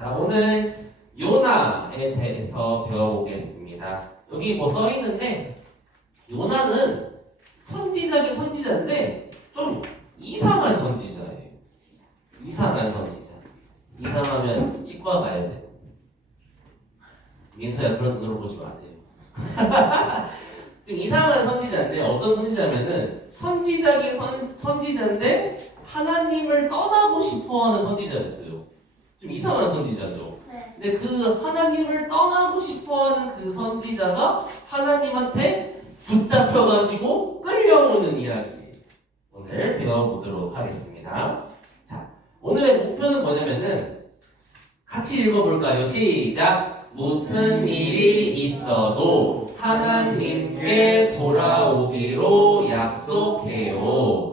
자, 오늘 요나에 대해서 배워보겠습니다. 여기 뭐 써있는데 요나는 선지자긴 선지자인데 좀 이상한 선지자예요. 이상한 선지자. 이상하면 치과 가야 돼. 민서야 그런 눈으로 보지 마세요. 좀 이상한 선지자인데 어떤 선지자면은 선지자긴 선지자인데 하나님을 떠나고 싶어하는 선지자였어요. 좀 이상한 선지자죠. 네. 근데 그 하나님을 떠나고 싶어하는 그 선지자가 하나님한테 붙잡혀가지고 끌려오는 이야기 오늘 배워보도록 하겠습니다. 자, 오늘의 목표는 뭐냐면은 같이 읽어볼까요? 시작! 무슨 일이 있어도 하나님께 돌아오기로 약속해요.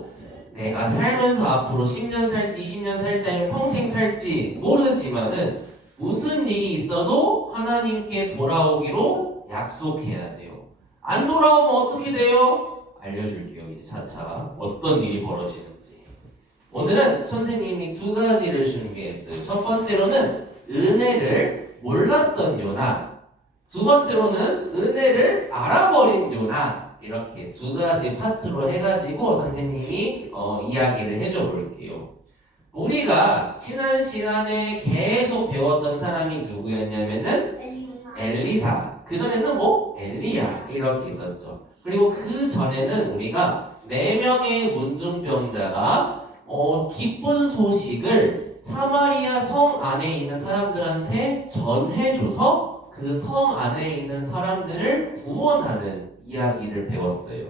내가 살면서 앞으로 10년 살지 20년 살지 아니면 평생 살지 모르지만은 무슨 일이 있어도 하나님께 돌아오기로 약속해야 돼요. 안 돌아오면 어떻게 돼요? 알려줄게요. 이제 차차 어떤 일이 벌어지는지. 오늘은 선생님이 두 가지를 준비했어요. 첫 번째로는 은혜를 몰랐던 요나, 두 번째로는 은혜를 알아버린 요나. 이렇게 두 가지 파트로 해가지고 선생님이 이야기를 해줘 볼게요. 우리가 지난 시간에 계속 배웠던 사람이 누구였냐면은 엘리사. 그 전에는 뭐 엘리야 이렇게 있었죠. 그리고 그 전에는 우리가 4명의 문둥병자가 기쁜 소식을 사마리아 성 안에 있는 사람들한테 전해줘서 그 성 안에 있는 사람들을 구원하는 이야기를 배웠어요.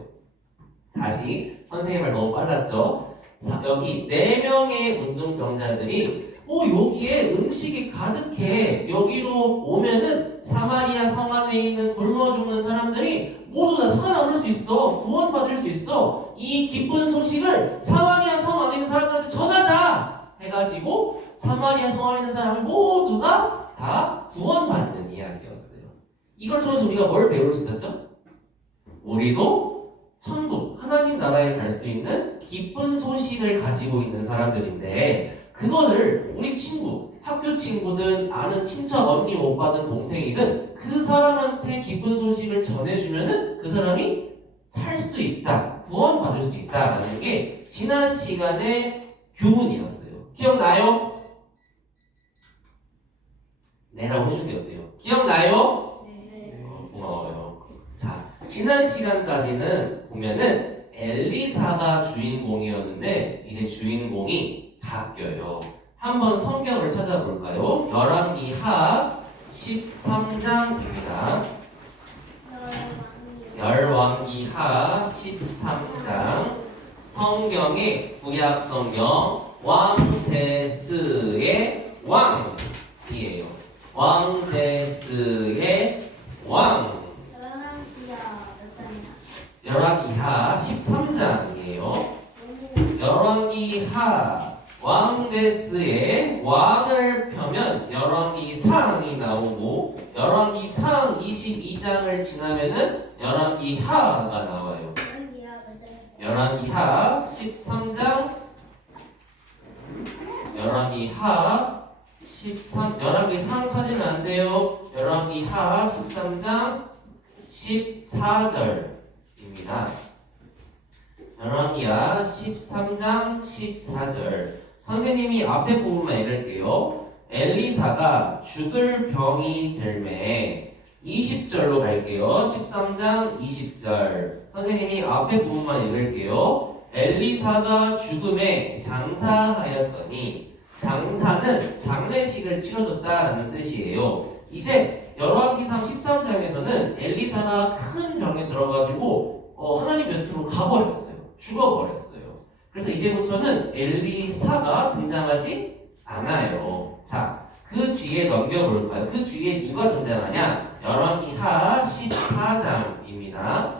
다시 선생님 말 너무 빨랐죠? 여기 4명의 문둥병자들이 여기에 음식이 가득해. 여기로 오면은 사마리아 성 안에 있는 굶어 죽는 사람들이 모두 다 살아남을 수 있어. 구원받을 수 있어. 이 기쁜 소식을 사마리아 성 안에 있는 사람들한테 전하자 해가지고 사마리아 성 안에 있는 사람을 모두가 다 구원받는 이야기였어요. 이걸 통해서 우리가 뭘 배울 수 있었죠? 우리도 천국, 하나님 나라에 갈 수 있는 기쁜 소식을 가지고 있는 사람들인데 그거를 우리 친구, 학교 친구든 아는 친척, 언니, 오빠든 동생이든 그 사람한테 기쁜 소식을 전해주면은 그 사람이 살 수 있다, 구원받을 수 있다라는 게 지난 시간의 교훈이었어요. 기억나요? 네라고 해주는 게 어때요? 기억나요? 네. 고마워요. 자, 지난 시간까지는 보면은 엘리사가 주인공이었는데 이제 주인공이 바뀌어요. 한번 성경을 찾아볼까요? 열왕기하 13장입니다. 열왕기하 13장. 성경의 구약 성경 왕데스의 왕이에요. 왕데스의 왕. 열왕기하 13장이에요. 열왕기하 왕데스의 왕을 펴면 열왕기상이 나오고 열왕기상 22장을 지나면은 열왕기하가 나와요. 열왕기하 13장 열왕기하 13 열왕기상 찾으면 안 돼요. 열왕기하 13장 14절입니다. 열왕기하 13장 14절. 선생님이 앞에 부분만 읽을게요. 엘리사가 죽을 병이 들매 20절로 갈게요. 13장 20절. 선생님이 앞에 부분만 읽을게요. 엘리사가 죽음에 장사하였더니 장사는 장례식을 치러줬다라는 뜻이에요. 이제 열왕기상 13장에서는 엘리사가 큰 병에 들어가지고 하나님 곁으로 가버렸어요. 죽어버렸어요. 그래서 이제부터는 엘리사가 등장하지 않아요. 자, 그 뒤에 넘겨볼까요? 그 뒤에 누가 등장하냐? 열왕기하 14장입니다.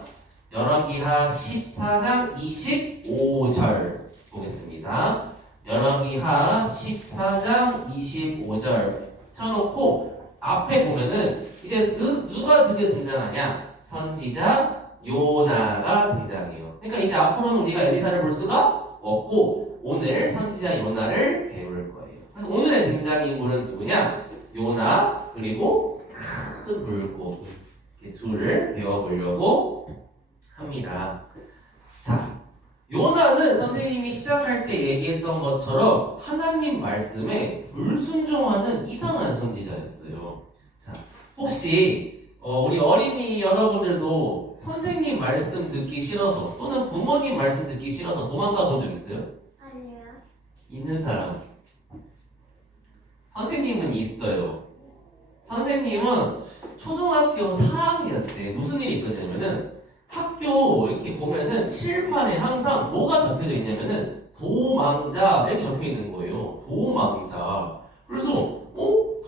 열왕기하 14장 25절 보겠습니다. 열왕기하 14장 25절 펴놓고 앞에 보면은 이제 누가 드디어 등장하냐? 선지자 요나가 등장해요. 그러니까 이제 앞으로는 우리가 엘리사를 볼 수가 없고 오늘 선지자 요나를 배울 거예요. 그래서 오늘의 등장인물은 누구냐? 요나 그리고 큰 물고기 이렇게 둘을 배워보려고 합니다. 자, 요나는 선생님이 시작할 때 얘기했던 것처럼 하나님 말씀에 불순종하는 이상한 선지자였어요. 자, 혹시 우리 어린이 여러분들도 선생님 말씀 듣기 싫어서 또는 부모님 말씀 듣기 싫어서 도망가 본 적 있어요? 아니요. 있는 사람. 선생님은 있어요. 선생님은 초등학교 4학년 때 무슨 일이 있었냐면은 학교 이렇게 보면은 칠판에 항상 뭐가 적혀져 있냐면은 도망자 이렇게 적혀 있는 거예요. 도망자. 그래서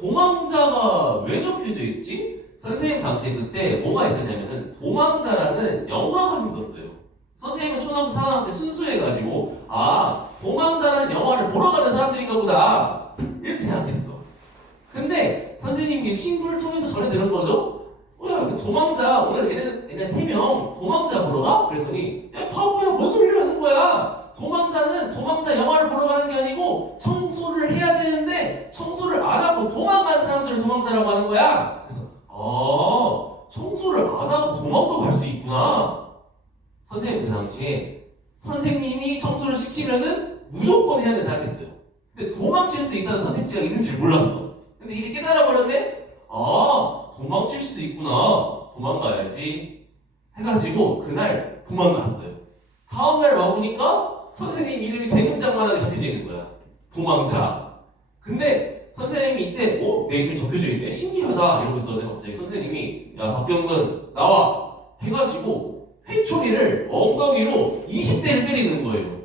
도망자가 왜 적혀져 있지? 선생님 당시 그때 뭐가 있었냐면은 도망자라는 영화가 있었어요. 선생님은 초등학교 4학년 때 순수해가지고 도망자라는 영화를 보러 가는 사람들인가 보다 이렇게 생각했어. 근데 선생님이 신부를 통해서 전해 들은 거죠? 야, 그 도망자 오늘 얘네 3명 도망자 보러 가? 그랬더니 야 바보야 뭔 소리를 하는 거야? 도망자는 도망자 영화를 보러 가는 게 아니고 청소를 해야 되는데 청소를 안 하고 도망간 사람들을 도망자라고 하는 거야. 그래서 청소를 안 하고 도망도 갈 수 있구나. 선생님 그 당시에 선생님이 청소를 시키면은 무조건 해야 된다 생각했어요. 근데 도망칠 수 있다는 선택지가 있는지 몰랐어. 근데 이제 깨달아 버렸네. 도망칠 수도 있구나. 도망가야지. 해가지고 그날 도망갔어요. 다음날 와보니까 선생님 이름이 대문짝만하게 적혀져 있는 거야. 도망자. 근데 선생님이 이때 내 이름이 적혀져 있네. 신기하다 이러고 있었는데 갑자기 선생님이 야 박병근 나와 해가지고 회초리를 엉덩이로 20대를 때리는 거예요.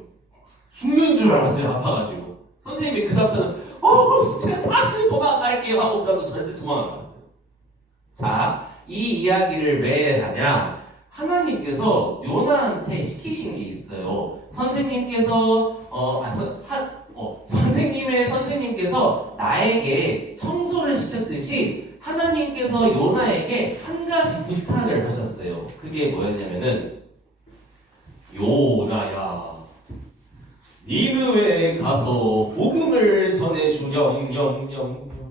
죽는 줄 알았어요. 아파가지고. 선생님이 그 답변은 제가 다시 도망갈게요 하고 그 다음부터 절대 도망 안 갔어요. 자, 이 이야기를 왜 하냐? 하나님께서 요나한테 시키신 게 있어요. 선생님께서 선생님께서 나에게 청소를 시켰듯이 하나님께서 요나에게 한 가지 부탁을 하셨어요. 그게 뭐였냐면은 요나야 니느웨에 가서 복음을 전해주렴 이렇게 한 거예요.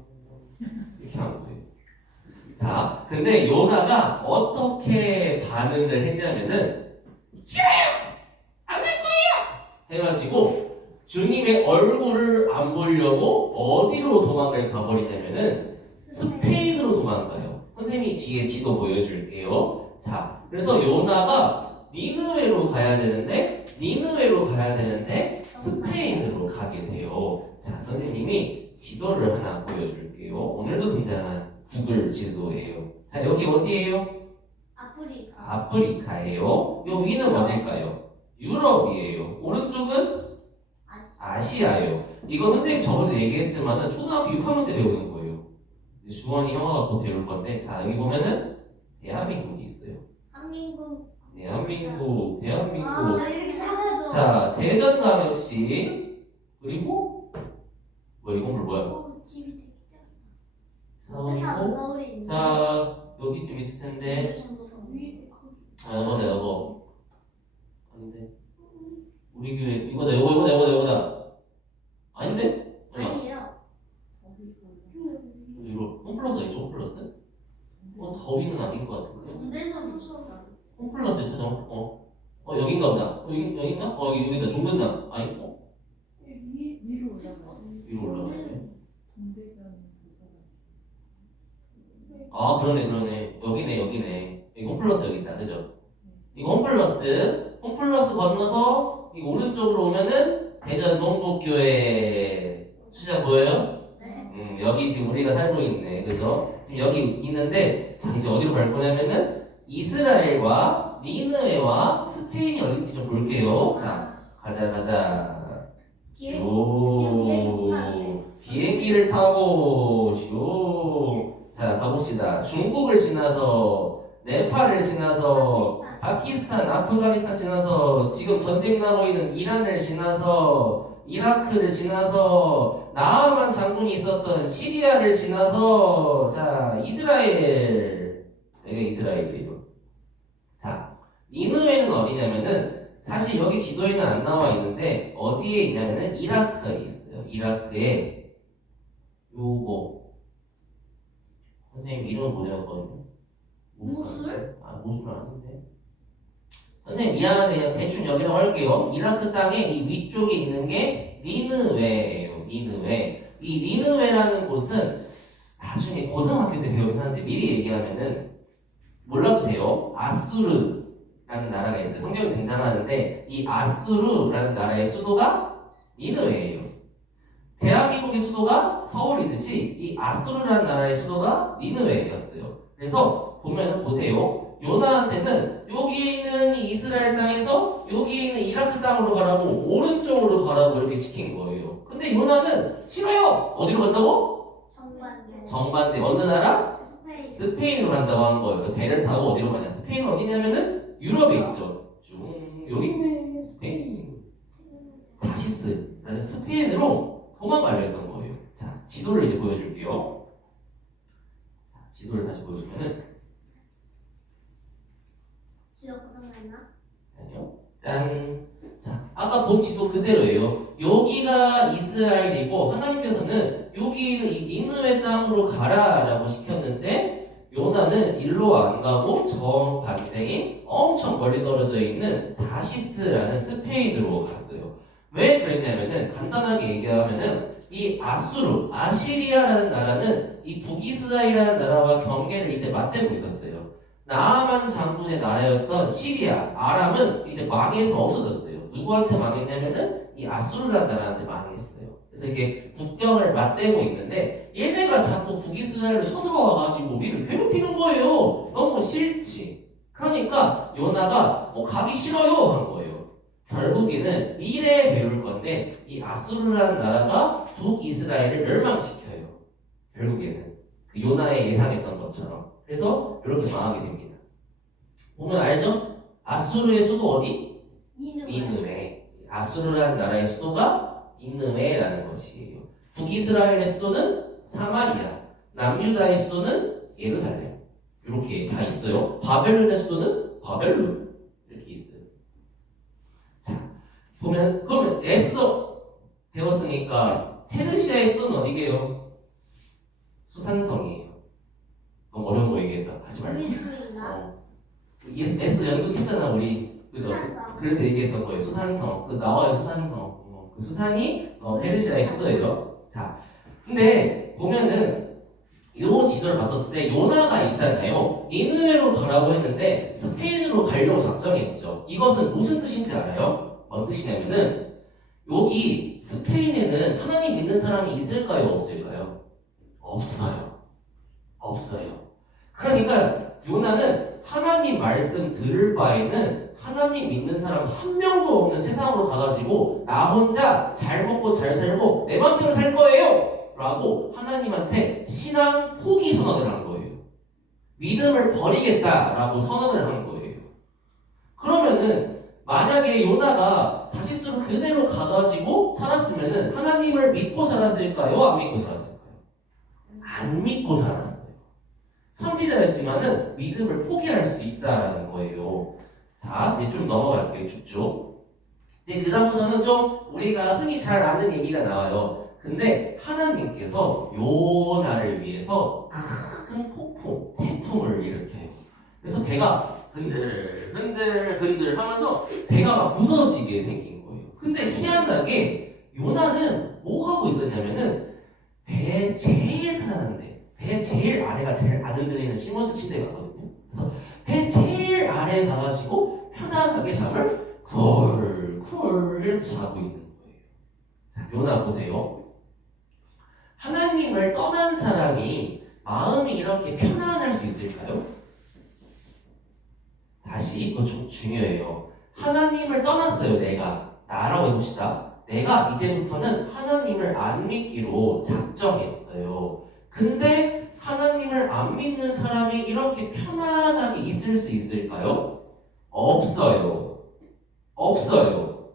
자, 근데 요나가 어떻게 반응을 했냐면은 싫어요! 안 갈 거예요! 해가지고 주님의 얼굴을 안 보려고 어디로 도망을 가버리냐면은 스페인으로 도망가요. 선생님이 뒤에 지도 보여줄게요. 자, 그래서 요나가 니느웨로 가야 되는데 스페인으로 가게 돼요. 자, 선생님이 지도를 하나 보여줄게요. 오늘도 등장한 구글 지도예요. 자, 여기 어디예요? 아프리카예요. 요 위는 어딜까요? 유럽이에요. 오른쪽은 아시아예요. 이거 선생님 저번에 얘기했지만은 초등학교 6학년 때 배우는 거예요. 주원이 형아가 곧 배울 건데, 자 여기 보면은 대한민국이 있어요. 대한민국. 이렇게 작아져. 자, 대전광역시 그리고 이 건물 뭐야? 집이 되게 서울이고. 서울이 자, 여기쯤 있을 텐데. 맞아, 이거. 아닌데. 우리 교회 이거다. 아닌데? 아니에요. 이거 홈플러스 있죠? 홈플러스? 더위는 아닌 것 같은데. 동대전 도서관. 홈플러스 찾아. 여긴가 보다. 여긴가? 여기다. 종근당. 아니? 위로 올라가네. 그러네. 여기네. 여기 홈플러스 여기 있다. 그죠? 이거 홈플러스 건너서 이 오른쪽으로 오면은 대전 동북교회 수장 보여요? 네. 여기 지금 우리가 살고 있네. 그죠? 지금 여기 있는데 자, 이제 어디로 갈 거냐면은 이스라엘과 니느웨와 스페인이 어딘지 좀 볼게요. 자, 가자. 비행기를 타고 자, 가봅시다. 중국을 지나서 네팔을 지나서 파키스탄, 아프가니스탄 지나서 지금 전쟁 나고 있는 이란을 지나서 이라크를 지나서 나아만 장군이 있었던 시리아를 지나서 자, 이스라엘. 여기가 이스라엘이에요. 자, 니느웨는 어디냐면은 사실 여기 지도에는 안 나와 있는데 어디에 있냐면은 이라크에 있어요. 이라크에 요거 선생님 이름 뭐냐거든요? 모술? 아 모술 아닌데. 선생님 미안해요. 대충 여기라고 할게요. 이라크 땅에 이 위쪽에 있는 게 니느웨예요. 니느웨. 이 니느웨라는 곳은 나중에 고등학교 때 배우긴 하는데 미리 얘기하면은 몰라도 돼요. 아수르라는 나라가 있어요. 성경에 등장하는데 이 아수르라는 나라의 수도가 니느웨예요. 대한민국의 수도가 서울이듯이 이 아수르라는 나라의 수도가 니느웨였어요. 그래서 보면은 보세요. 요나한테는 여기 있는 이 이스라엘 땅에서 여기 있는 이라크 땅으로 가라고 오른쪽으로 가라고 이렇게 시킨 거예요. 근데 요나는 싫어요. 어디로 간다고? 정반대. 정반대. 어느 나라? 스페인. 스페인으로 간다고 하는 거예요. 그 배를 타고 어디로 가냐? 스페인 어디냐면은 유럽에 있죠. 쭉 여기 있네. 스페인. 다시스라는 스페인으로 도망가려 했던 거예요. 자, 지도를 이제 보여줄게요. 자, 지도를 다시 보여주면은 지역 고장났나? 아니요. 짠. 자, 아까 본 지도 그대로예요. 여기가 이스라엘이고 하나님께서는 여기 있는 이 니느웨 땅으로 가라라고 시켰는데 요나는 일로 안 가고 정반대인 엄청 멀리 떨어져 있는 다시스라는 스페인으로 갔어요. 왜 그랬냐면은 간단하게 얘기하면은 이 아수르, 아시리아라는 나라는 이 북이스라엘이라는 나라와 경계를 이때 맞대고 있었어요. 나아만 장군의 나라였던 시리아, 아람은 이제 망해서 없어졌어요. 누구한테 망했냐면은 이 아수르라는 나라한테 망했어요. 그래서 이게 국경을 맞대고 있는데 얘네가 자꾸 북이스라엘을 쳐들어와가지고 우리를 괴롭히는 거예요. 너무 싫지. 그러니까 요나가 가기 싫어요 한 거예요. 결국에는 미래에 배울 건데 이 아수르라는 나라가 북이스라엘을 멸망시켜요. 결국에는 그 요나의 예상했던 것처럼. 그래서 이렇게 망하게 됩니다. 보면 알죠? 아수르의 수도 어디? 니느웨. 아수르라는 나라의 수도가 니느웨라는 것이에요. 북이스라엘의 수도는 사마리아, 남유다의 수도는 예루살렘. 이렇게 다 있어요. 바벨론의 수도는 바벨론. 이렇게 있어요. 자, 보면 그러면 에스더 배웠으니까 페르시아의 수도는 어디게요? 수산성이에요. 너무 어려운 거 얘기했다. 하지 말고. 우리주인가? 에스더 연극했잖아 우리. 그죠? 수산성. 그래서 얘기했던 거예요. 수산성. 그 나와요 수산성. 그 수산이 페르시아의 수도예요. 자, 근데 보면은 이 지도를 봤었을 때 요나가 있잖아요. 니느웨로 가라고 했는데 스페인으로 가려고 작정했죠. 이것은 무슨 뜻인지 알아요? 어떤 뜻이냐면은 여기 스페인에는 하나님 믿는 사람이 있을까요? 없을까요? 없어요. 없어요. 그러니까 요나는 하나님 말씀 들을 바에는 하나님 믿는 사람 한 명도 없는 세상으로 가가지고 나 혼자 잘 먹고 잘 살고 내 맘대로 살 거예요 라고 하나님한테 신앙 포기 선언을 한 거예요. 믿음을 버리겠다라고 선언을 한 거예요. 그러면은 만약에 요나가 다시스로 그대로 가가지고 살았으면은 하나님을 믿고 살았을까요? 안 믿고 살았을까요? 안 믿고 살았어요. 선지자였지만은 믿음을 포기할 수 있다라는 거예요. 자, 이제 좀 넘어갈게요. 쭉쭉. 이제 그 다음부터는 좀 우리가 흔히 잘 아는 얘기가 나와요. 근데 하나님께서 요나를 위해서 큰 폭풍, 태풍을 일으켜요. 그래서 배가 흔들 하면서 배가 막 부서지게 생긴 거예요. 근데 희한하게 요나는 뭐 하고 있었냐면은 배에 제일 편안한데 배 제일 아래가 제일 안 흔들리는 시몬스 침대 같거든요. 그래서 배 제일 아래에 가가지고 편안하게 잠을 쿨 이렇게 자고 있는 거예요. 자, 요나 보세요. 하나님을 떠난 사람이 마음이 이렇게 편안할 수 있을까요? 다시 이거 좀 중요해요. 하나님을 떠났어요. 나라고 해봅시다. 내가 이제부터는 하나님을 안 믿기로 작정했어요. 근데 하나님을 안 믿는 사람이 이렇게 편안하게 있을 수 있을까요? 없어요. 없어요.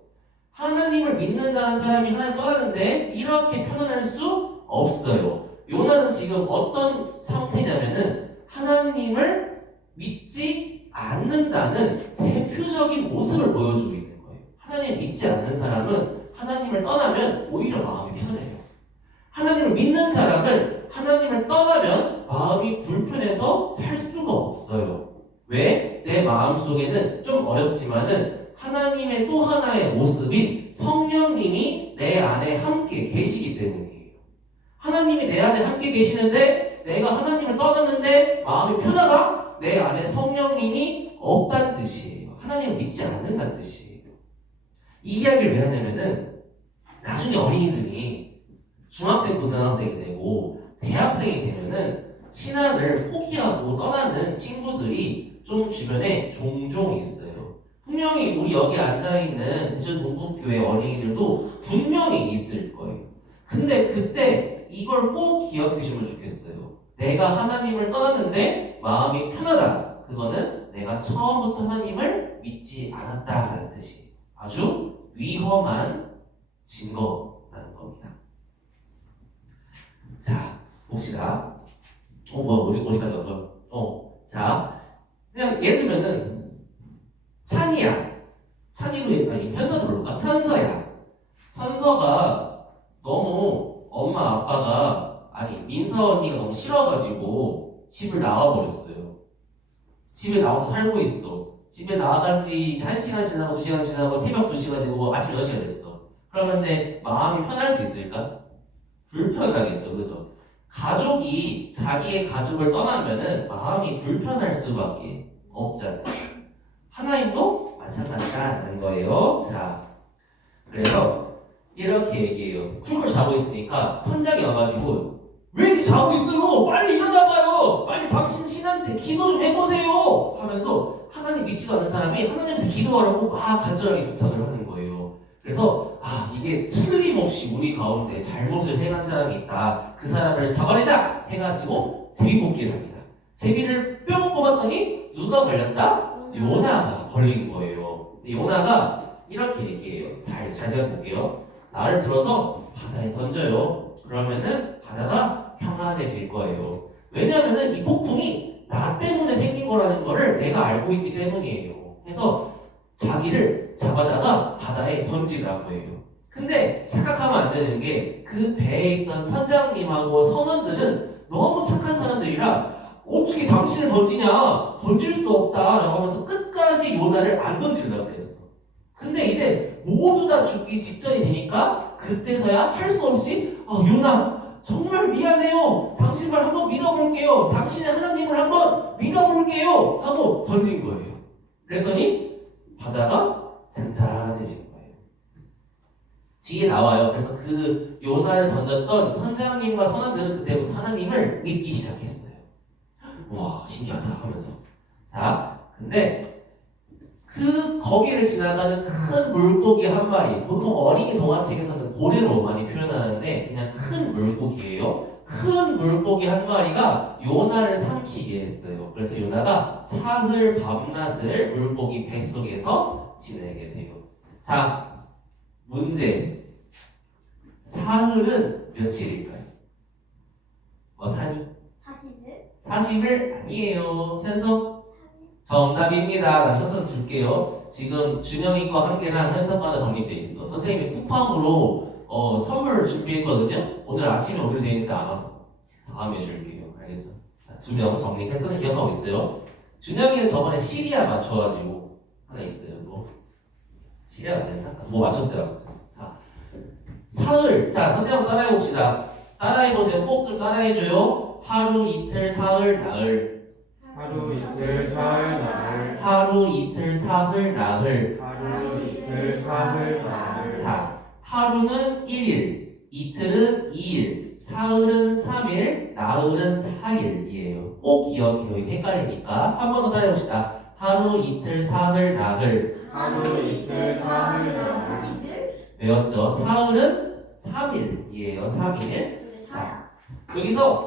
하나님을 믿는다는 사람이 하나님 떠나는데 이렇게 편안할 수 없어요. 요나는 지금 어떤 상태냐면은 하나님을 믿지 않는다는 대표적인 모습을 보여주고 있는 거예요. 하나님 믿지 않는 사람은 하나님을 떠나면 오히려 마음이 편해요. 하나님을 믿는 사람은 하나님을 떠나면 마음이 불편해서 살 수가 없어요. 왜? 내 마음속에는 좀 어렵지만은 하나님의 또 하나의 모습인 성령님이 내 안에 함께 계시기 때문이에요. 하나님이 내 안에 함께 계시는데 내가 하나님을 떠났는데 마음이 편하다? 내 안에 성령님이 없다는 뜻이에요. 하나님을 믿지 않는다는 뜻이에요. 이 이야기를 왜 하냐면은 나중에 어린이들이 중학생, 고등학생이 되고 대학생이 되면은 신앙을 포기하고 떠나는 친구들이 좀 주변에 종종 있어요. 분명히 우리 여기 앉아있는 대전 동북교회 어린이들도 분명히 있을 거예요. 근데 그때 이걸 꼭 기억해 주면 좋겠어요. 내가 하나님을 떠났는데 마음이 편하다. 그거는 내가 처음부터 하나님을 믿지 않았다는 뜻이에요. 아주 위험한 증거라는 겁니다. 자, 봅시다. 어디까지 간 거야? 자, 그냥 예를 들면은 찬이로 아니 현서로 볼까? 현서가 너무 엄마 아빠가 아니 민서 언니가 너무 싫어가지고 집을 나와버렸어요. 집에 나와서 살고 있어. 집에 나간 지 이제 1시간 지나고 2시간 지나고 새벽 2시가 되고 아침 6시가 됐어. 그러면 내 마음이 편할 수 있을까? 불편하겠죠, 그죠? 가족이 자기의 가족을 떠나면은 마음이 불편할 수밖에 없잖아요. 하나님도 마찬가지라는 거예요. 자, 그래서 이렇게 얘기해요. 쿨쿨 자고 있으니까 선장이 와가지고 왜 이렇게 자고 있어요? 빨리 일어나봐요. 빨리 당신 신한테 기도 좀 해보세요. 하면서 하나님 믿지도 않는 사람이 하나님한테 기도하라고 막 간절하게 부탁을 하는 거예요. 그래서 이게 틀림없이 우리 가운데 잘못을 행한 사람이 있다. 그 사람을 잡아내자 해가지고 제비뽑기를 합니다. 제비를 뿅 뽑았더니 누가 걸렸다? 요나가 걸린 거예요. 요나가 이렇게 얘기해요. 잘 생각해볼게요. 나를 들어서 바다에 던져요. 그러면은 바다가 평안해질 거예요. 왜냐하면은 이 폭풍이 나 때문에 생긴 거라는 거를 내가 알고 있기 때문이에요. 그래서 자기를 잡아다가 바다에 던지라고 해요. 근데 착각하면 안 되는 게 그 배에 있던 선장님하고 선원들은 너무 착한 사람들이라 어떻게 당신을 던지냐? 던질 수 없다라고 하면서 끝까지 요나를 안 던지려고 했어. 근데 이제 모두 다 죽기 직전이 되니까 그때서야 할 수 없이 요나 정말 미안해요. 당신 말 한번 믿어볼게요. 당신의 하나님을 한번 믿어볼게요. 하고 던진 거예요. 그랬더니 바다가 잔잔해진 거예요. 뒤에 나와요. 그래서 그 요나를 던졌던 선장님과 선원들은 그때부터 하나님을 믿기 시작했어요. 와, 신기하다 하면서. 자, 근데 그 거기를 지나가는 큰 물고기 한 마리, 보통 어린이 동화책에서는 고래로 많이 표현하는데 그냥 큰 물고기예요. 큰 물고기 한 마리가 요나를 삼키게 했어요. 그래서 요나가 사흘 밤낮을 물고기 뱃속에서 지내게 돼요. 자, 문제. 사흘은 며칠일까요? 산이? 40일? 40일 아니에요. 현서? 정답입니다. 나 현서 줄게요. 지금 준영이 거 한 개랑 현서 거 하나 정립돼 있어. 선생님이 쿠팡으로 선물을 준비했거든요. 오늘 아침에 오기로 되니까 안 왔어. 다음에 줄게요. 알겠죠? 두 명 정립해서 기억하고 있어요. 준영이는 저번에 시리아 맞춰가지고 하나 있어요. 시리아 아니었나? 맞췄어요. 아무튼. 자, 사흘. 자, 선생님 한번 따라해봅시다. 따라해보세요. 꼭 좀 따라해줘요. 하루, 이틀, 사흘, 나흘. 하루 이틀 사흘 나흘 하루, 이틀, 사흘, 나흘. 하루 이틀 사흘 나흘 자, 하루는 1일, 이틀은 2일, 사흘은 3일, 나흘은 4일이에요. 꼭 기억해요. 이거 헷갈리니까. 한 번 더 따라해봅시다. 하루, 이틀, 사흘, 나흘. 하루 이틀 사흘 나흘 40일? 외웠죠? 사흘은 3일이에요. 3일. 자, 여기서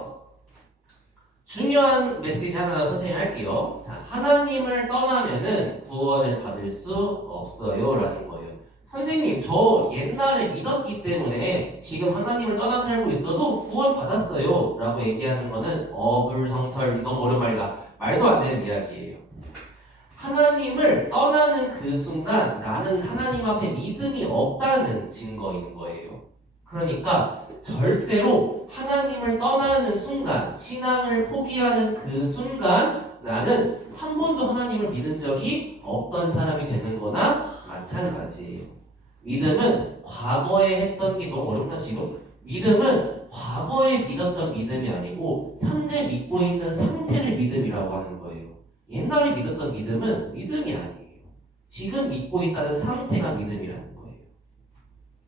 중요한 메시지 하나 선생님 할게요. 자, 하나님을 떠나면은 구원을 받을 수 없어요. 라는 거예요. 선생님, 저 옛날에 믿었기 때문에 지금 하나님을 떠나 살고 있어도 구원 받았어요. 라고 얘기하는 거는 어불성설, 너무 어려운 말이다. 말도 안 되는 이야기예요. 하나님을 떠나는 그 순간 나는 하나님 앞에 믿음이 없다는 증거인 거예요. 그러니까 절대로 하나님을 떠나는 순간, 신앙을 포기하는 그 순간 나는 한 번도 하나님을 믿은 적이 없던 사람이 되는 거나 마찬가지예요. 믿음은 과거에 했던 게 너무 어렵나 지금? 믿음은 과거에 믿었던 믿음이 아니고 현재 믿고 있는 상태를 믿음이라고 하는 거예요. 옛날에 믿었던 믿음은 믿음이 아니에요. 지금 믿고 있다는 상태가 믿음이라는 거예요.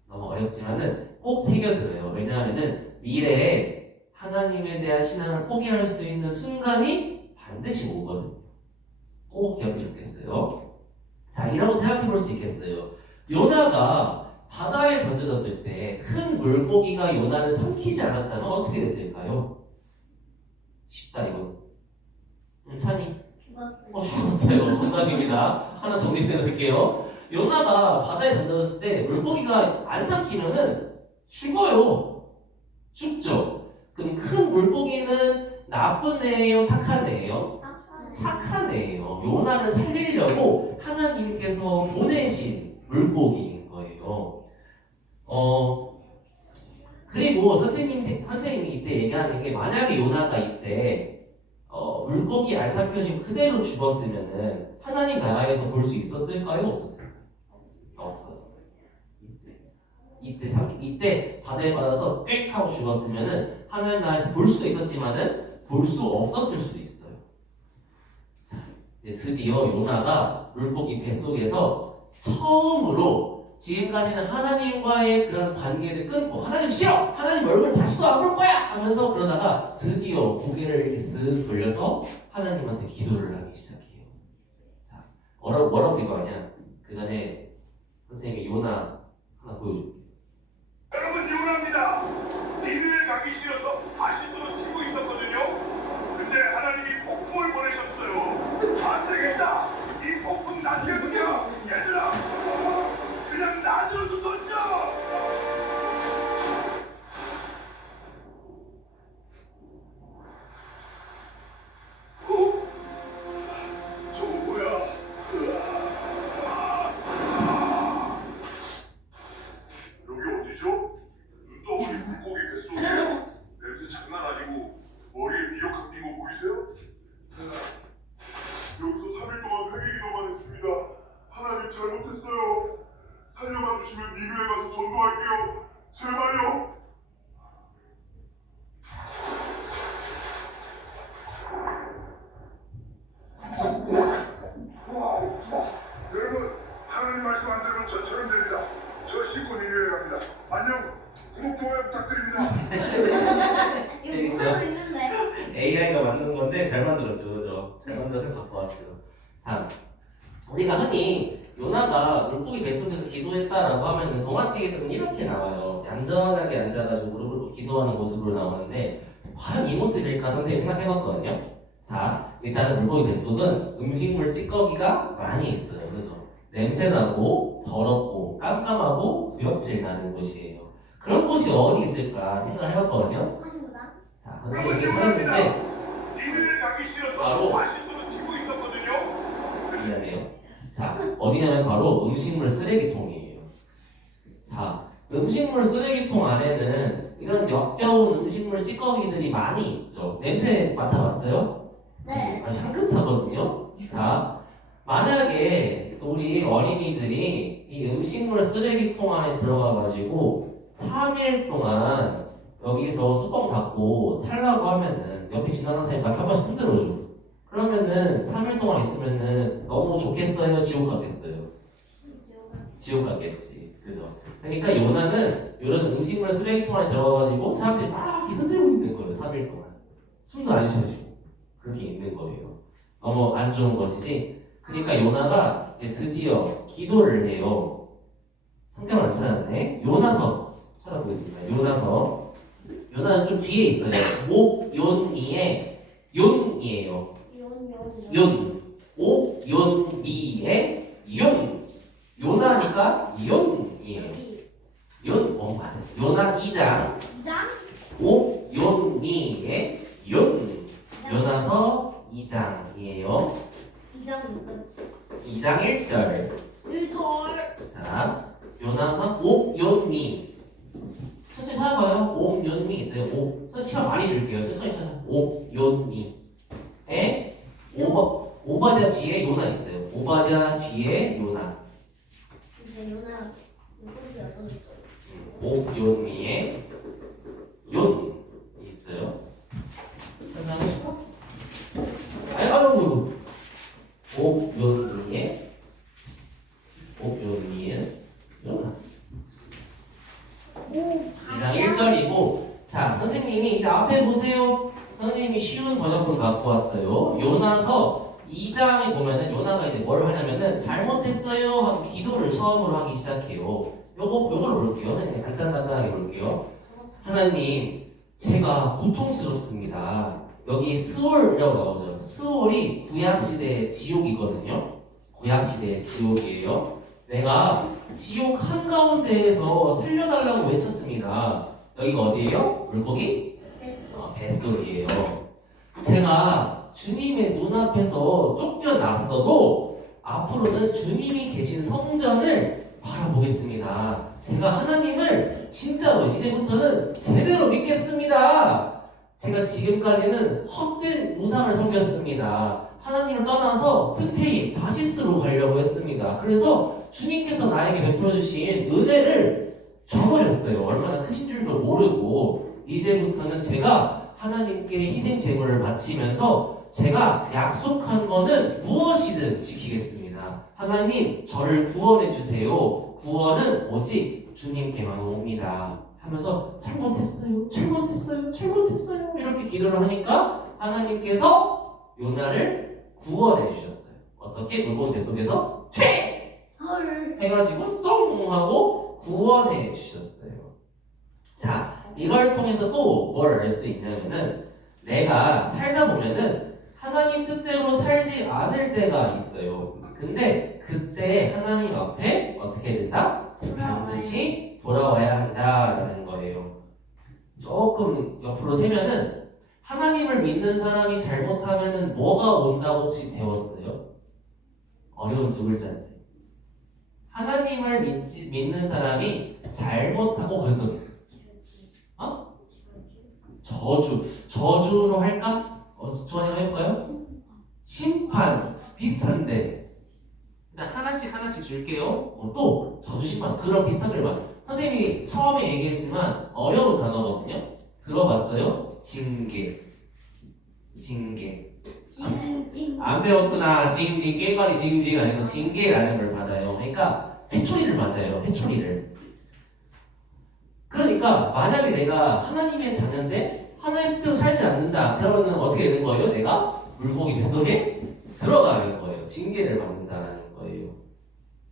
너무 어렵지만은 꼭 새겨들어요. 왜냐하면은 미래에 하나님에 대한 신앙을 포기할 수 있는 순간이 반드시 오거든요. 꼭 기억해 좋겠어요. 자, 이라고 생각해 볼 수 있겠어요. 요나가 바다에 던져졌을 때 큰 물고기가 요나를 삼키지 않았다면 어떻게 됐을까요? 쉽다 이거. 찬이? 죽었어요. 죽었어요. 정답입니다. 하나 정리해 놓을게요. 요나가 바다에 던져졌을 때 물고기가 안 삼키면은 죽어요. 죽죠. 그럼 큰 물고기는 나쁜 애예요? 착한 애예요? 착한 애예요. 요나를 살리려고 하나님께서 보내신 물고기인 거예요. 그리고 선생님이 이때 얘기하는 게 만약에 요나가 이때 물고기 안 삼켜지고 그대로 죽었으면은 하나님 나라에서 볼 수 있었을까요? 없었을까요? 없었어요. 이때 바다에 빠져서 꽥 하고 죽었으면은 하나님 나라에서 볼 수도 있었지만은 볼 수 없었을 수도 있어요. 자, 이제 드디어 요나가 물고기 뱃속에서 처음으로 지금까지는 하나님과의 그런 관계를 끊고 하나님 싫어! 하나님 얼굴 다시도 안 볼 거야! 하면서 그러다가 드디어 고개를 이렇게 쓱 돌려서 하나님한테 기도를 하기 시작해요. 자, 뭐라고 기도하냐? 그 전에 선생님이 요나 하나 보여줄게요. 여러분 요나입니다. 니느웨 가기 싫어서 다시스로 뛰고 있었거든요. 근데 하나님이 폭풍을 보내셨어요. 안 되겠다. 이 폭풍 놔둬야 얘들아. 그냥 놔줘서 던져. 저거 뭐야? 여기 어디죠? 눈덩어리 물고기 뱃속이에요? 냄새 장난 아니고 머리에 미역학 낀 거 보이세요? 여기서 3일 동안 회개 기도만 했습니다. 하나님 잘못했어요. 살려봐 주시면 니누에 가서 전도할게요. 제발요. 와, 여러분 하나님 말씀 안 들으면 저처럼 됩니다. 저 씻고 니누에 갑니다. 안녕. 구독 좋아요 부탁드립니다. 이거 문제도 있는데. AI가 만든 건데 잘 만들었죠, 그죠? 잘 만들어서 갖고 왔어요. 자, 우리가 흔히 요나가 물고기 뱃속에서 기도했다라고 하면은 동화책에서는 이렇게 나와요. 얌전하게 앉아가지고 무릎 꿇고 기도하는 모습으로 나오는데 과연 이 모습일까 선생님이 생각해봤거든요. 자, 일단은 물고기 뱃속은 음식물 찌꺼기가 많이 있어요, 그죠? 냄새나고 더럽고 깜깜하고 구역질 나는 곳이에요. 그런 곳이 어디 있을까 생각을 해봤거든요. 하신거다. 자, 선생님이 찾았는데 니누에 가기 싫어서 바로 다시스로 뛰고 있었거든요. 미안해요. 자, 어디냐면 바로 음식물 쓰레기통이에요. 자, 음식물 쓰레기통 안에는 이런 역겨운 음식물 찌꺼기들이 많이 있죠. 냄새 맡아봤어요? 네. 향긋하거든요. 자, 만약에 우리 어린이들이 이 음식물 쓰레기통 안에 들어가가지고 3일 동안 여기서 뚜껑 닫고 살라고 하면은 옆에 지나가는 사람이 막 한 번씩 흔들어줘. 그러면은 3일 동안 있으면은 너무 좋겠어요? 지옥 가겠어요? 지옥 가겠지. 그죠? 그러니까 요나는 이런 음식물 쓰레기통 안에 들어가가지고 사람들이 막 이렇게 흔들고 있는 거예요. 3일 동안. 숨도 안 쉬어지고. 그렇게 있는 거예요. 너무 안 좋은 것이지. 그러니까 요나가 이제 드디어 기도를 해요. 성경을 안 찾았네. 요나서 찾아보겠습니다. 요나서. 요나는 좀 뒤에 있어요. 옥요미의 용이에요. 용. 옥요미의 용. 요나니까 용이에요. 용. 맞아. 요나 2장. 2장? 옥요미의 용. 요나서 2장이에요. 2장 1절. 1절. 자, 요나서 옥요미. 천천히 찾아봐요. 옥요니에 오바댜 뒤에 요나 있어요. 오바댜 뒤에 요나. 이제 요나 누구지 어떤 옥요니에 용 있어요. 하고 싶어? 아유, 옥요니에 요나. 이상 1절이고, 자 선생님이 이제 앞에 보세요. 선생님이 쉬운 번역본 갖고 왔어요. 요나서 2장에 보면은 요나가 이제 뭘 하냐면은 잘못했어요 하고 기도를 처음으로 하기 시작해요. 요거를 볼게요. 선생님 간단하게 볼게요. 하나님, 제가 고통스럽습니다. 여기 스올이라고 나오죠. 스올이 구약시대의 지옥이거든요. 구약시대의 지옥이에요. 내가 지옥 한가운데에서 살려달라고 외쳤습니다. 여기가 어디예요? 물고기? 뱃속이에요. 제가 주님의 눈앞에서 쫓겨났어도 앞으로는 주님이 계신 성전을 바라보겠습니다. 제가 하나님을 진짜로 이제부터는 제대로 믿겠습니다. 제가 지금까지는 헛된 우상을 섬겼습니다. 하나님을 떠나서 스페인 다시스로 가려고 했습니다. 그래서 주님께서 나에게 베풀어 주신 은혜를 저버렸어요. 얼마나 크신 줄도 모르고 이제부터는 제가 하나님께 희생 제물을 바치면서 제가 약속한 거는 무엇이든 지키겠습니다. 하나님, 저를 구원해 주세요. 구원은 오직 주님께만 옵니다. 하면서 잘못했어요 이렇게 기도를 하니까 하나님께서 요나를 구원해 주셨어요. 어떻게? 물고기 뱃속에서 퇴! 헐. 해가지고 성공하고 구원해 주셨어요. 자, 이걸 통해서 또 뭘 알 수 있냐면은 내가 살다 보면은 하나님 뜻대로 살지 않을 때가 있어요. 근데 그때 하나님 앞에 어떻게 된다? 반드시 돌아와야 한다라는 거예요. 조금 옆으로 세면은 하나님을 믿는 사람이 잘못하면은 뭐가 온다고 혹시 배웠어요? 어려운 두 글자인데. 하나님을 믿는 사람이 잘못하고 거기서 저주로 할까? 주원이가 해볼까요? 심판 비슷한데 일단 하나씩 줄게요. 또 저주 심판 그런 비슷한 글만 선생님이 처음에 얘기했지만 어려운 단어거든요. 들어봤어요? 징계 안 배웠구나. 징징 깨거리 징징 아니고 징계라는 걸 받아요. 그러니까 회초리를 맞아요. 회초리를. 그러니까 만약에 내가 하나님의 자녀인데 하나님 뜻대로 살지 않는다. 그러면 어떻게 되는 거예요? 내가 물고기 뱃속에 들어가는 거예요. 징계를 받는다라는 거예요.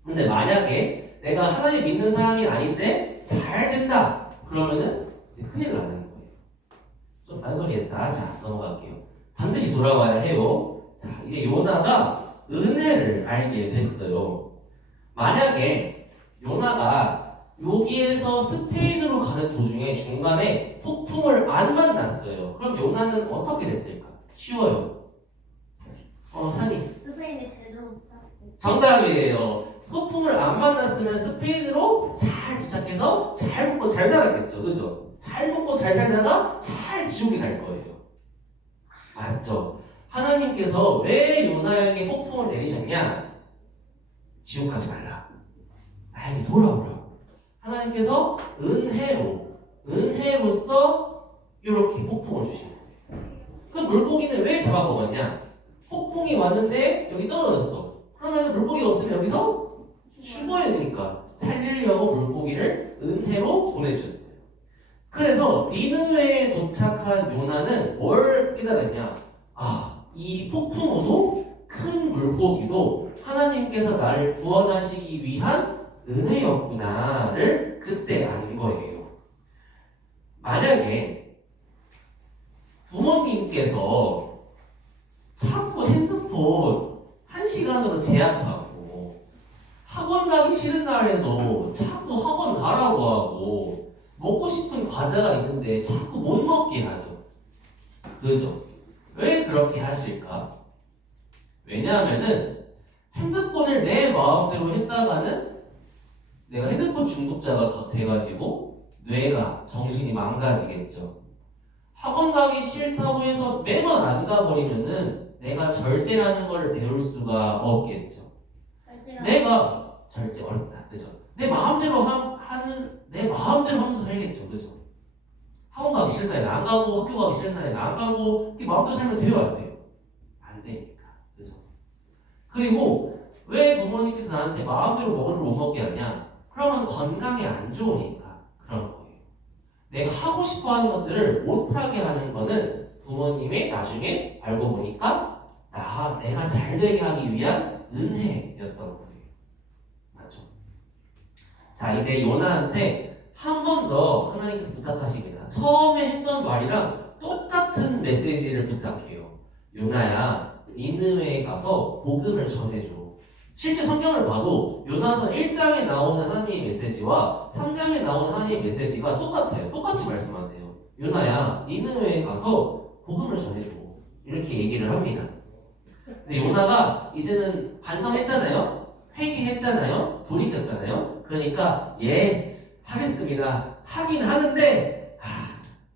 근데 만약에 내가 하나님 믿는 사람이 아닌데 잘 된다. 그러면은 이제 큰일 나는 거예요. 좀 딴소리했다. 자, 넘어갈게요. 반드시 돌아와야 해요. 자, 이제 요나가 은혜를 알게 됐어요. 만약에 요나가 여기에서 스페인으로 가는 도중에 중간에 폭풍을 안 만났어요. 그럼 요나는 어떻게 됐을까? 쉬워요. 산이. 스페인이 제대로 시작했어. 정답이에요. 폭풍을 안 만났으면 스페인으로 잘 도착해서 잘 먹고 잘 살았겠죠. 그죠? 잘 먹고 잘 살다가 잘 지옥에 갈 거예요. 맞죠? 하나님께서 왜 요나에게 폭풍을 내리셨냐? 지옥 가지 말라. 나에게 돌아오라. 하나님께서 은혜로서 이렇게 폭풍을 주신 거예요. 그럼 물고기는 왜 잡아먹었냐? 폭풍이 왔는데 여기 떨어졌어. 그러면 물고기가 없으면 여기서 죽어야 되니까 살리려고 물고기를 은혜로 보내주셨어요. 그래서 니느웨에 도착한 요나는 뭘 깨달았냐? 이 폭풍우도 큰 물고기도 하나님께서 나를 구원하시기 위한 은혜였구나를 그때 안 거예요. 만약에 부모님께서 자꾸 핸드폰 1시간으로 제약하고 학원 가기 싫은 날에도 자꾸 학원 가라고 하고 먹고 싶은 과자가 있는데 자꾸 못 먹게 하죠. 그죠? 왜 그렇게 하실까? 왜냐하면은 핸드폰을 내 마음대로 했다가는 내가 핸드폰 중독자가 돼가지고 뇌가 정신이 망가지겠죠. 학원 가기 싫다고 해서 매번 안 가버리면은 내가 절제라는 걸 배울 수가 없겠죠. 내가 절제 어렵다, 그죠? 내 마음대로 내 마음대로 하면서 살겠죠, 그죠? 학원 가기 싫다 해도 안 가고, 학교 가기 싫다 해도 안 가고, 네 마음대로 살면 돼요, 안 돼요? 안 되니까, 그죠? 그리고 왜 부모님께서 나한테 마음대로 먹을 걸 못 먹게 하냐? 그러면 건강에 안 좋으니까 그런 거예요. 내가 하고 싶어하는 것들을 못하게 하는 거는 부모님의 나중에 알고 보니까 내가 잘 되게 하기 위한 은혜였던 거예요. 맞죠? 자, 이제 요나한테 한 번 더 하나님께서 부탁하십니다. 처음에 했던 말이랑 똑같은 메시지를 부탁해요. 요나야, 니느웨에 가서 복음을 전해줘. 실제 성경을 봐도 요나서 1장에 나오는 하나님의 메시지와 3장에 나오는 하나님의 메시지가 똑같아요. 똑같이 말씀하세요. 요나야, 니느웨에 가서 복음을 전해줘. 이렇게 얘기를 합니다. 근데 요나가 이제는 반성했잖아요. 회개했잖아요. 돌이켰잖아요. 그러니까 하겠습니다. 하긴 하는데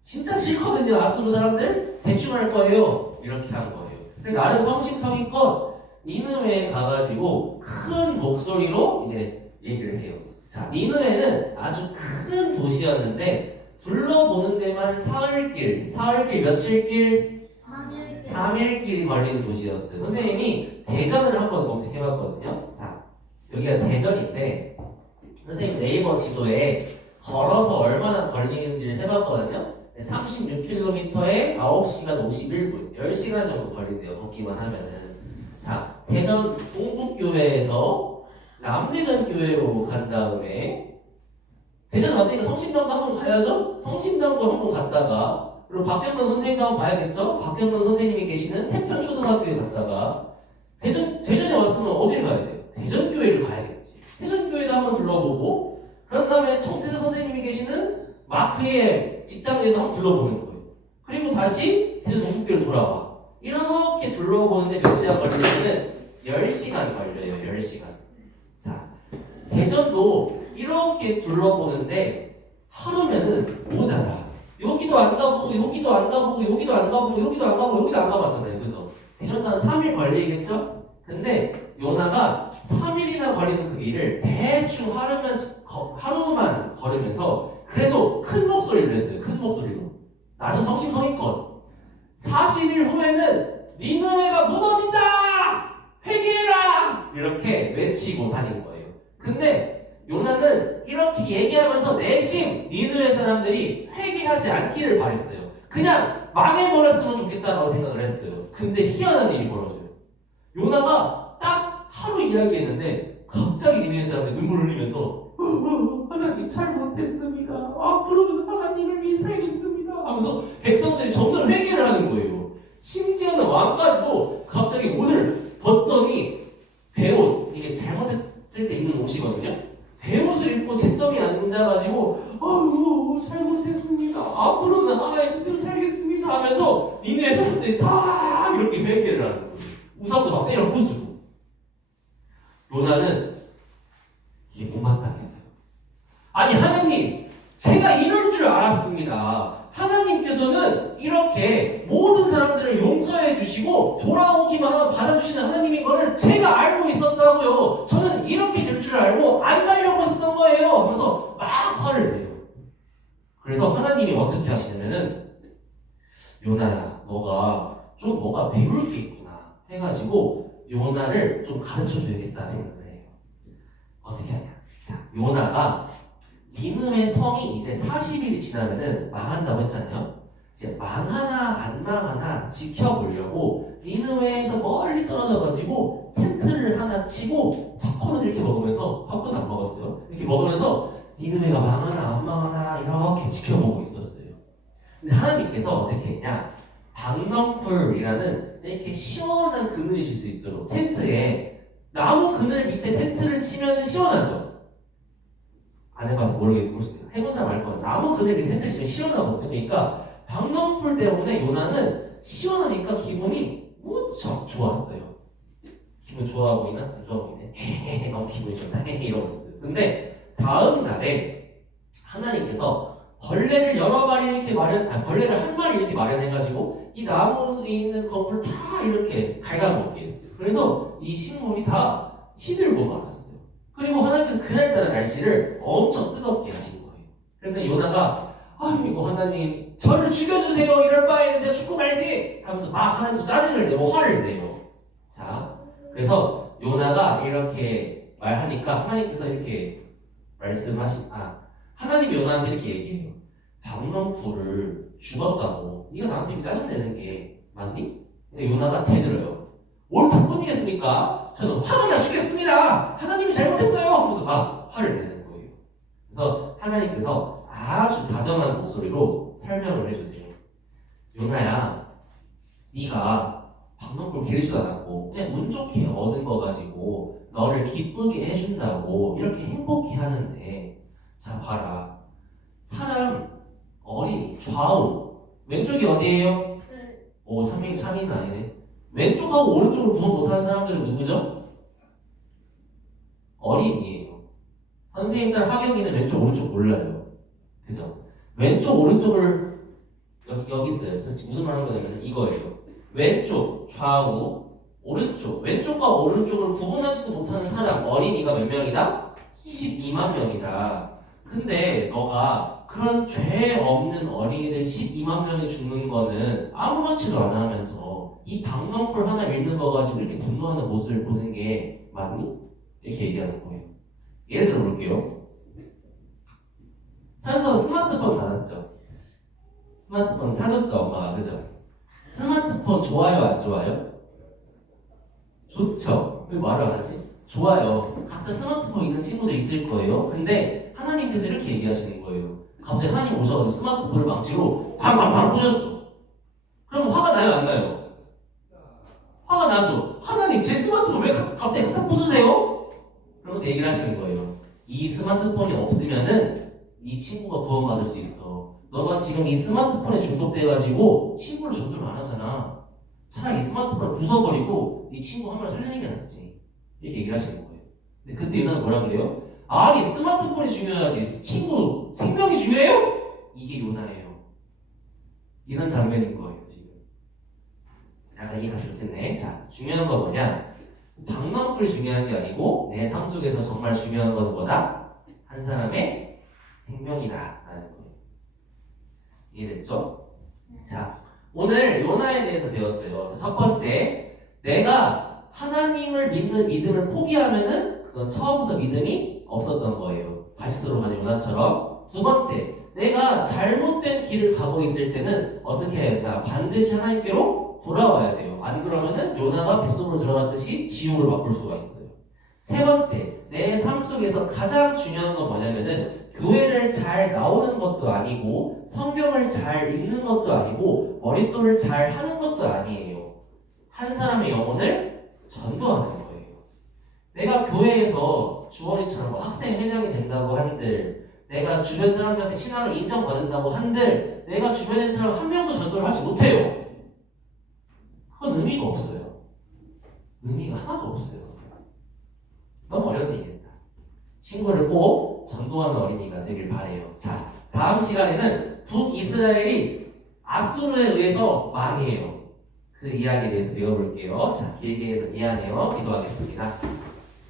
진짜 싫거든요. 아수르 사람들 대충 할 거예요. 이렇게 한 거예요. 그래서 나름 성심성의껏 니느웨에 가가지고 큰 목소리로 이제 얘기를 해요. 자, 니느웨는 아주 큰 도시였는데 둘러보는 데만 사흘길 며칠길? 3일길이 걸리는 도시였어요. 선생님이 대전을 한번 검색해봤거든요. 자, 여기가 대전인데 선생님 네이버 지도에 걸어서 얼마나 걸리는지를 해봤거든요. 36km에 9시간 51분, 10시간 정도 걸린대요. 걷기만 하면은. 자, 대전 동북교회에서 남대전교회로 간 다음에 대전 왔으니까 성심당도 한번 가야죠? 성심당도 한번 갔다가 그리고 박경근 선생님도 한번 봐야겠죠? 박경근 선생님이 계시는 태평초등학교에 갔다가 대전에 왔으면 어디를 가야 돼요? 대전교회를 가야겠지. 대전교회도 한번 둘러보고 그런 다음에 정태재 선생님이 계시는 마크의 직장에도 한번 둘러보는 거예요. 그리고 다시 대전 동북교회로 돌아와. 이렇게 둘러보는데 몇 시간 걸리냐면 10시간 걸려요. 10시간. 자, 대전도 이렇게 둘러보는데 하루면은 모자라. 여기도 안 가보고 여기도 안 가보고 여기도 안 가보고 여기도 안 가보고 여기도 안 가봤잖아요. 그죠? 대전도 한 3일 걸리겠죠? 근데 요나가 3일이나 걸리는 그 길을 대충 하루만 걸으면서 그래도 큰 목소리를 냈어요. 큰 목소리로. 나는 성심성의껏 40일 후에는 니느웨가 무너진다! 회개해라! 이렇게 외치고 다닌 거예요. 근데 요나는 이렇게 얘기하면서 내심 니느웨 사람들이 회개하지 않기를 바랬어요. 그냥 망해버렸으면 좋겠다라고 생각을 했어요. 근데 희한한 일이 벌어져요. 요나가 딱 하루 이야기했는데 갑자기 니느웨 사람들이 눈물을 흘리면서 하나님 잘못했습니다. 앞으로는 하나님을 위해 살겠습니다. 하면서 백성들이 점점 회개를 하는 거예요. 심지어는 왕까지도 갑자기 옷을 벗더니 배옷, 이게 잘못했을 때 입는 옷이거든요. 배옷을 입고 잿더미 앉아가지고 잘못했습니다. 앞으로는 하나님 뜻대로 살겠습니다 하면서 니네 사람들이 다 이렇게 회개를 하는 거예요. 우상도 막 때려 부수고. 요나는 이게 못마땅했어요. 아니 하나님, 제가 이럴 줄 알았습니다. 하나님께서는 이렇게 모든 사람들을 용서해 주시고 돌아오기만 하면 받아주시는 하나님인 거를 제가 알고 있었다고요. 저는 이렇게 될 줄 알고 안 가려고 했었던 거예요 하면서 막 화를 내요. 그래서 하나님이 어떻게 하시냐면은 요나야, 너가 좀 뭐가 배울 게 있구나 해가지고 요나를 좀 가르쳐 줘야겠다 생각을 해요. 어떻게 하냐. 자, 요나가 니느웨 성이 이제 40일이 지나면은 망한다고 했잖아요. 이제 망하나 안 망하나 지켜보려고 니느웨에서 멀리 떨어져가지고 텐트를 하나 치고 팝콘을 이렇게 먹으면서, 팝콘 안 먹었어요. 이렇게 먹으면서 니느웨가 망하나 안 망하나 이렇게 지켜보고 있었어요. 근데 하나님께서 어떻게 했냐? 박넝쿨이라는 이렇게 시원한 그늘이 질 수 있도록 텐트에 나무 그늘 밑에 텐트를 치면 시원하죠. 안 해봐서 모르겠어요. 해본 사람 알 거예요. 나무 그늘 밑에 텐트 치면 시원하거든요. 그러니까 박넝쿨 때문에 요나는 시원하니까 기분이 무척 좋았어요. 기분 좋아 보이나? 안 좋아 보이네. 너무 기분이 좋다. 이러고 있었어요. 근데 다음 날에 하나님께서 벌레를 여러 마리 이렇게 벌레를 한 마리 이렇게 마련해가지고 이 나무에 있는 거풀 다 이렇게 갉아먹게 했어요. 그래서 이 식물이 다 시들고 말았어요. 그리고 하나님께서 그날따라 날씨를 엄청 뜨겁게 하신 거예요. 그래서 요나가 이거 하나님 저를 죽여주세요. 이럴 바에는 제가 죽고 말지 하면서 막 하나님도 짜증을 내고 화를 내요. 자, 그래서 요나가 이렇게 말하니까 하나님께서 이렇게 하나님이 요나한테 이렇게 얘기해요. 박명수를 죽었다고 네가 나한테 이렇게 짜증내는 게 맞니? 근데 요나가 대들어요. 옳다 뿐이겠습니까? 저는 화가 나 죽겠습니다. 하나님이 잘못했어요. 하면서 막 화를 내는 거예요. 그래서 하나님께서 아주 다정한 목소리로 설명을 해주세요. 요나야, 네가 박명수를 기르지도 않았고 그냥 운 좋게 얻은 거 가지고 너를 기쁘게 해준다고 이렇게 행복해 하는데, 자 봐라, 사람 어린이 좌우 왼쪽이 어디예요? 오, 상당히 창의는 아니네. 왼쪽하고 오른쪽을 구분 못하는 사람들은 누구죠? 어린이에요. 선생님들 하경이는 왼쪽 오른쪽 몰라요. 그죠? 왼쪽 오른쪽을 여기 있어요. 지금 무슨 말 하는 거냐면 이거예요. 왼쪽 좌우 오른쪽, 왼쪽과 오른쪽을 구분하지도 못하는 사람 어린이가 몇 명이다? 12만 명이다. 근데 너가 그런 죄 없는 어린이들 12만 명이 죽는 거는 아무렇지도 않아 하면서 이 박명풀 하나 읽는 거 가지고 이렇게 분노하는 모습을 보는 게 맞니? 이렇게 얘기하는 거예요. 예를 들어 볼게요. 현서 스마트폰 받았죠? 스마트폰 사줬죠, 엄마가. 그죠? 스마트폰 좋아요, 안 좋아요? 좋죠. 왜 말을 안 하지? 좋아요. 각자 스마트폰 있는 친구들 있을 거예요. 근데 하나님께서 이렇게 얘기하시는 거예요. 갑자기 하나님 오셔가지고 스마트폰을 망치로 쾅쾅쾅 부셨어. 그럼 화가 나요, 안 나요? 화가 나죠. 하나님 제 스마트폰 왜 갑자기 탁 부수세요? 그러면서 얘기를 하시는 거예요. 이 스마트폰이 없으면은 네 친구가 구원받을 수 있어. 너가 지금 이 스마트폰에 중독돼가지고 친구를 전도를 안 하잖아. 차라리 이 스마트폰을 부숴버리고 네 친구 한 명을 살리는 게 낫지. 이렇게 얘기를 하시는 거예요. 근데 그때 유나는 뭐라 그래요? 아니 스마트폰이 중요하지 친구 생명이 중요해요? 이게 요나예요. 이런 장면인 거예요 지금. 약간 이해가 잘못했네. 자, 중요한 건 뭐냐? 박명풀이 중요한 게 아니고 내 삶 속에서 정말 중요한 건 뭐다? 한 사람의 생명이다 라는 거예요. 이해됐죠? 자, 오늘 요나에 대해서 배웠어요. 자, 첫 번째, 내가 하나님을 믿는 믿음을 포기하면은 그건 처음부터 믿음이 없었던 거예요. 다시스로 가는 요나처럼. 두 번째, 내가 잘못된 길을 가고 있을 때는 어떻게 해야 된다? 반드시 하나님께로 돌아와야 돼요. 안 그러면은 요나가 뱃속으로 들어갔듯이 지옥을 맛볼 수가 있어요. 세 번째, 내 삶 속에서 가장 중요한 건 뭐냐면은 교회를 잘 나오는 것도 아니고 성경을 잘 읽는 것도 아니고 머릿돌을 잘 하는 것도 아니에요. 한 사람의 영혼을 전도하는 거예요. 내가 교회에서 주원이처럼 뭐 학생 회장이 된다고 한들, 내가 주변 사람들한테 신앙을 인정받는다고 한들 내가 주변에 있는 사람 한 명도 전도를 하지 못해요. 그건 의미가 없어요. 의미가 하나도 없어요. 너무 어려운 얘기입니다. 친구를 꼭 전도하는 어린이가 되길 바래요. 자, 다음 시간에는 북이스라엘이 아수르에 의해서 망해요. 그 이야기에 대해서 배워볼게요. 자, 길게 해서 미안해요. 기도하겠습니다.